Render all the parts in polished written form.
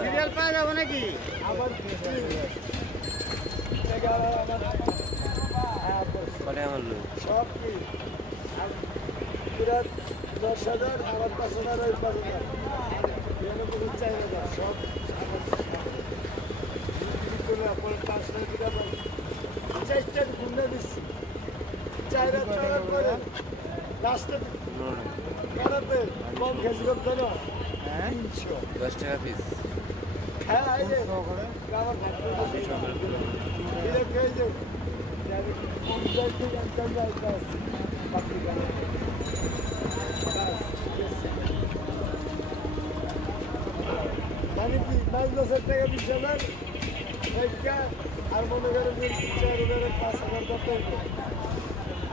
Serial পাওয়া যাবে নাকি? সব কি 10,000 আমার 5,000 ওই 5,000 সব চেষ্টা ঘুমে দিচ্ছি 4,000 করে লাস্টে কারাতে কম খেয়েছি করতে না 10 টাকা পিস হ্যাঁ এই যে আমার মানে কি 5,000 টাকা 20,000 আর মনে করেন যে 4,000 5,000 কত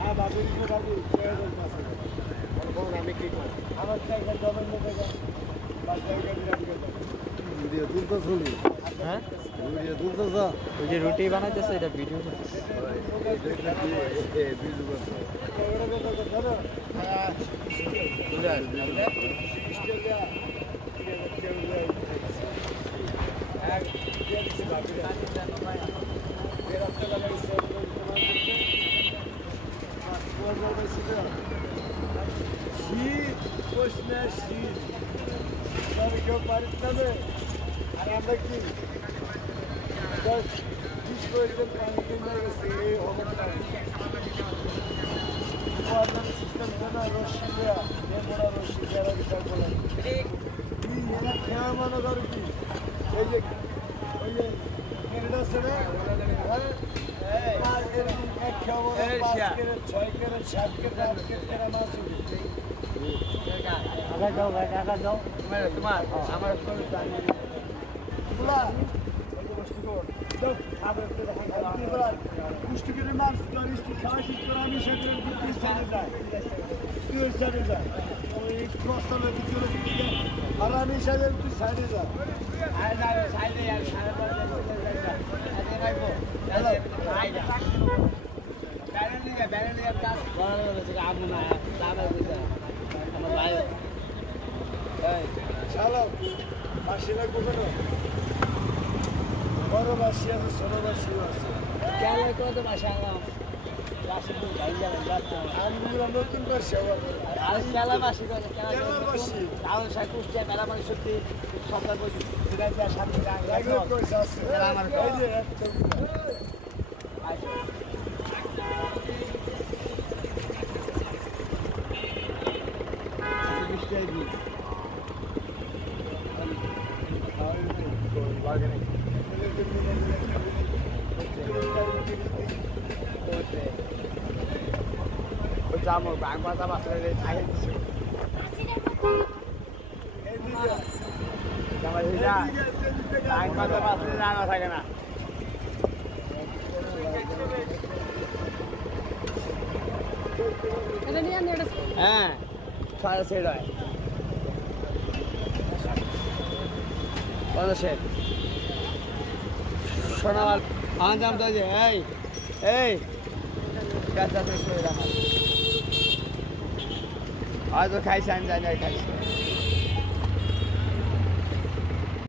আর বাবুর বাবু 4,000 5,000 আমি কি করি আমার টাকা জমের মধ্যে ভিডিও তুলতে চলি হ্যাঁ ভিডিও তুলতে যা ওই যে রুটি বানাইতেছে এটা ভিডিও শীত প্রশ্নে শীত তবে কেউ পারিস না আর আমরা কি 10-20 করে পানি কিনে গেছে এই অবস্থা সিস্টেম না রশি দেওয়া বড় রশি দেওয়া বিচার বলেন খেয়া মনে কর কি এই যে ওই যে কেনাডা আছে না এক খাওয়া 5 কেজি 6 কেজি 7 কেজি 8 কেজি মাছ আগে যাও ভাই আগে যাও তোমার আমার পুষ্টিকর মাছ খাওয়াইছি আমি সেখানে যায় ওই প্রস্তাবের ভিতরে আর আমি সাইডে তুই সাইডে যা চলো বাসি লাগবো কেন বড় বাসি আছে ছোট বাসিও আছে কেন কত বাসা আনলাম আমরা নতুন বাসি আর কেলা বাসি বাসি তাহলে সাই কুষ্টিয়া মেলা মানে সত্যি সপ্তাহ সাথে আমার যাবো ব্যাংক মাথা বাসলে থাকে ব্যাংক মাথা বাসলে জানা থাকে না হ্যাঁ সাড়ে সেট হয় সেট শোনাবার আনজাম তো যে এই হয়তো খাইছি আমি জানি খাইছি